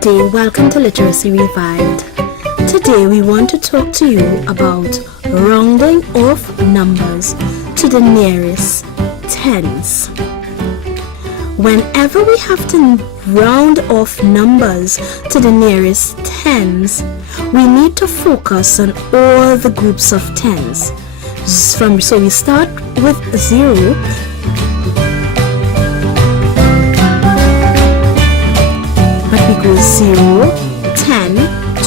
Good day, welcome to Literacy Revived. Today we want to talk to you about rounding off numbers to the nearest tens. Whenever we have to round off numbers to the nearest tens, we need to focus on all the groups of tens. So we start with 0. We go 0, 10,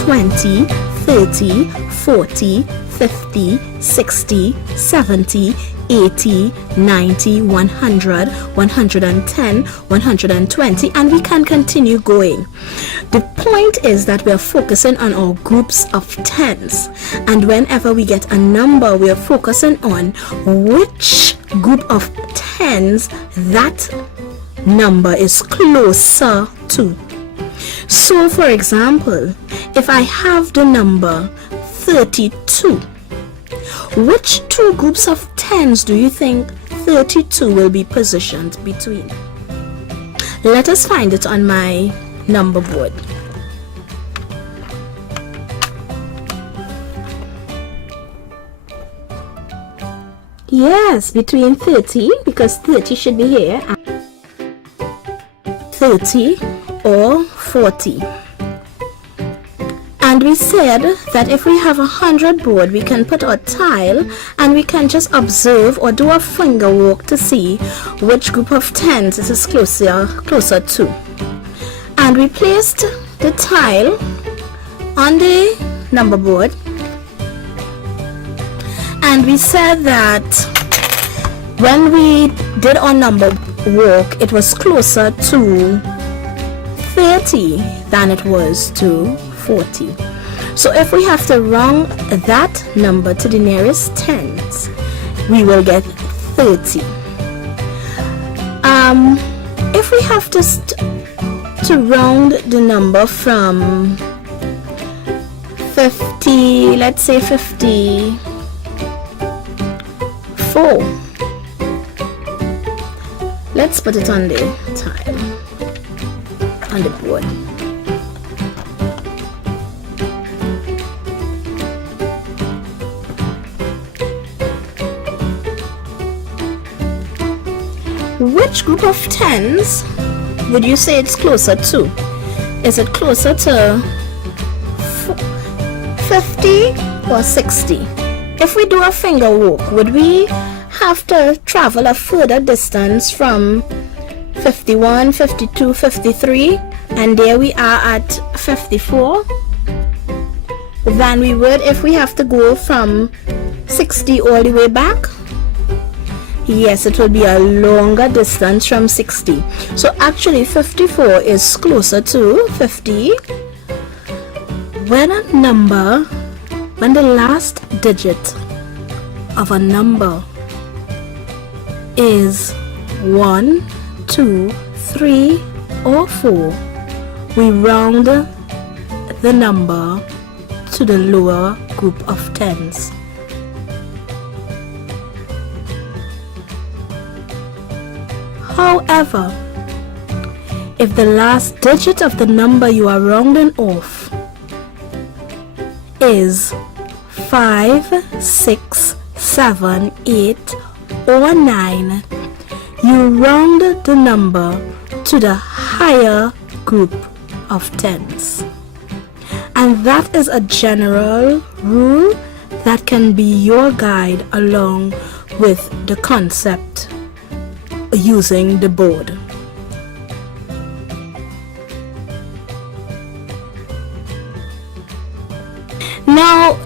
20, 30, 40, 50, 60, 70, 80, 90, 100, 110, 120, and we can continue going. The point is that we are focusing on our groups of tens, and whenever we get a number, we are focusing on which group of tens that number is closer to. So for example, if I have the number 32, which two groups of tens do you think 32 will be positioned between? Let us find it on my number board. Yes, between 30, because 30 should be here, and 30 or 40. And we said that if we have 100 board, we can put our tile and we can just observe or do a finger walk to see which group of tens it is closer to. And we placed the tile on the number board, and we said that when we did our number walk, it was closer to 30 than it was to 40. So if we have to round that number to the nearest tens, we will get 30. If we have to round the number from 50, let's say 54, let's put it on the tile, on the board. Which group of tens would you say it's closer to? Is it closer to 50 or 60? If we do a finger walk, would we have to travel a further distance from 51, 52, 53, and there we are at 54, than we would if we have to go from 60 all the way back? Yes, it will be a longer distance from 60. So actually 54 is closer to 50 when the last digit of a number is 1, 2, 3, or 4, we round the number to the lower group of tens. However, if the last digit of the number you are rounding off is 5, 6, 7, 8, or 9, you round the number to the higher group of tens. And that is a general rule that can be your guide along with the concept using the board. Now,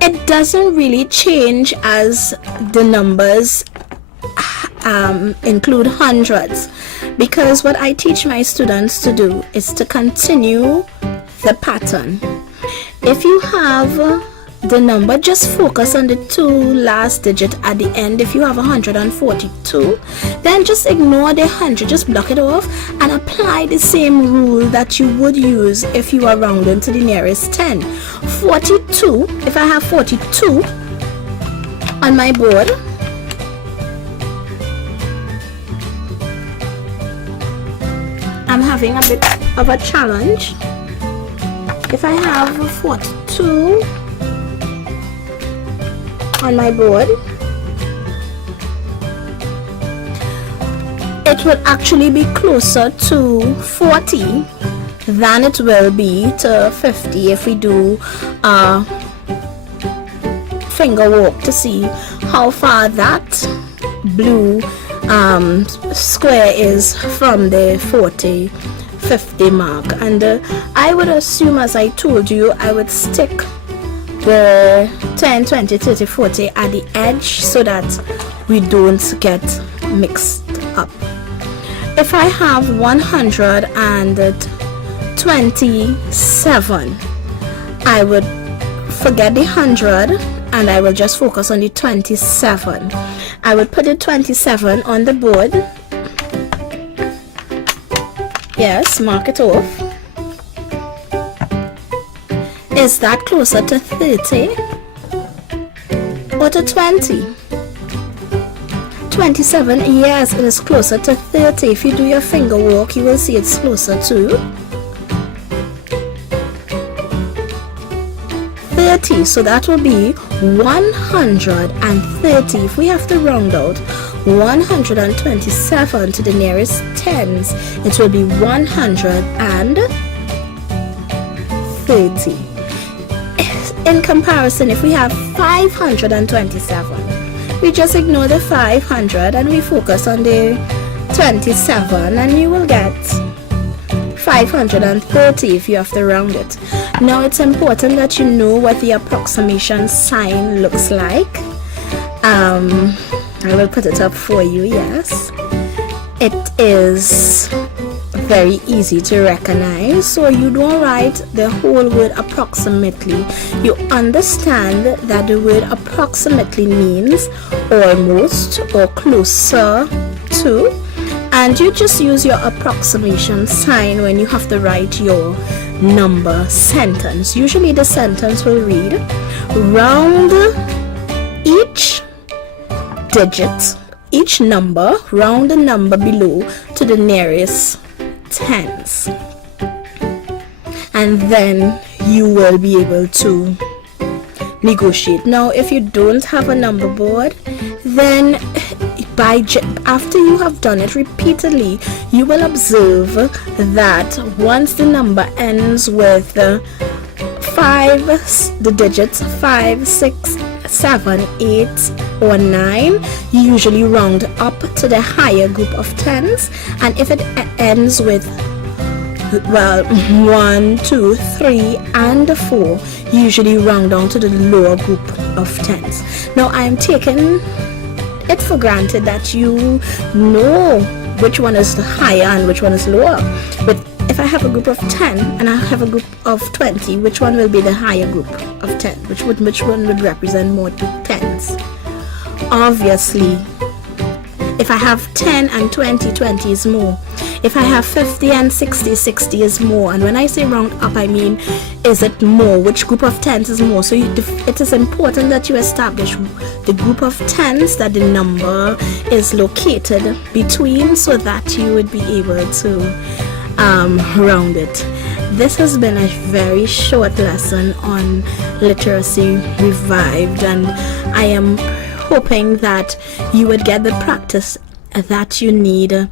it doesn't really change as the numbers include hundreds, because what I teach my students to do is to continue the pattern. If you have the number, just focus on the two last digit at the end. If you have 142, then just ignore the 100, just block it off and apply the same rule that you would use if you are rounding to the nearest 10. 42, if I have 42 on my board, I'm having a bit of a challenge. If I have 42 on my board, it will actually be closer to 40 than it will be to 50 if we do a finger walk to see how far that blue square is from the 40-50 mark. And I would assume, as I told you, I would stick the 10, 20, 30, 40 at the edge so that we don't get mixed up. If I have 127, I would forget the 100 and I will just focus on the 27. I would put the 27 on the board. Yes, mark it off. Is that closer to 30 or to 20? 27, yes, it is closer to 30. If you do your finger walk, you will see it's closer to 30. So that will be 130. If we have to round out 127 to the nearest tens, it will be 130. In comparison, if we have 527, we just ignore the 500 and we focus on the 27, and you will get 530 if you have to round it. Now it's important that you know what the approximation sign looks like. I will put it up for you. Yes, it is very easy to recognize. So you don't write the whole word approximately. You understand that the word approximately means almost or closer to, and you just use your approximation sign when you have to write your number sentence. Usually the sentence will read, round each digit, each number, round the number below to the nearest tens, and then you will be able to negotiate. Now if you don't have a number board, then after you have done it repeatedly, you will observe that once the number ends with 5, the digits 5, 6, 7, 8 or 9, you usually round up to the higher group of tens, and if it ends with 1, 2, 3 and 4, you usually round down to the lower group of tens. Now I am taking it for granted that you know which one is higher and which one is lower, but if I have a group of 10 and I have a group of 20, which one will be the higher group of 10? Which one would represent more tens? Obviously, if I have 10 and 20, 20 is more. If I have 50 and 60, 60 is more. And when I say round up, I mean, is it more? Which group of tens is more? So it is important that you establish the group of tens that the number is located between, so that you would be able to round it. This has been a very short lesson on Literacy Revived, and I am hoping that you would get the practice that you need.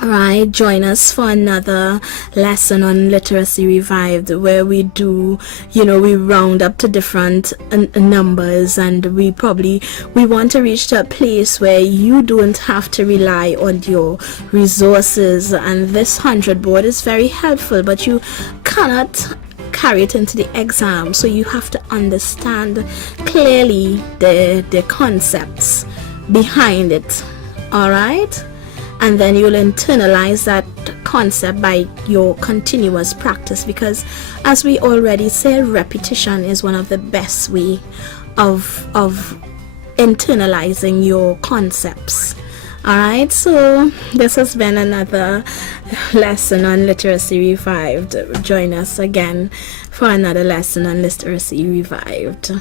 Right, join us for another lesson on Literacy Revived, where we do, we round up to different numbers, and we want to reach to a place where you don't have to rely on your resources. And this 100 board is very helpful, but you cannot carry it into the exam, so you have to understand clearly the concepts behind it. All right, and then you'll internalize that concept by your continuous practice, because as we already said, repetition is one of the best way of internalizing your concepts. Alright, so this has been another lesson on Literacy Revived. Join us again for another lesson on Literacy Revived.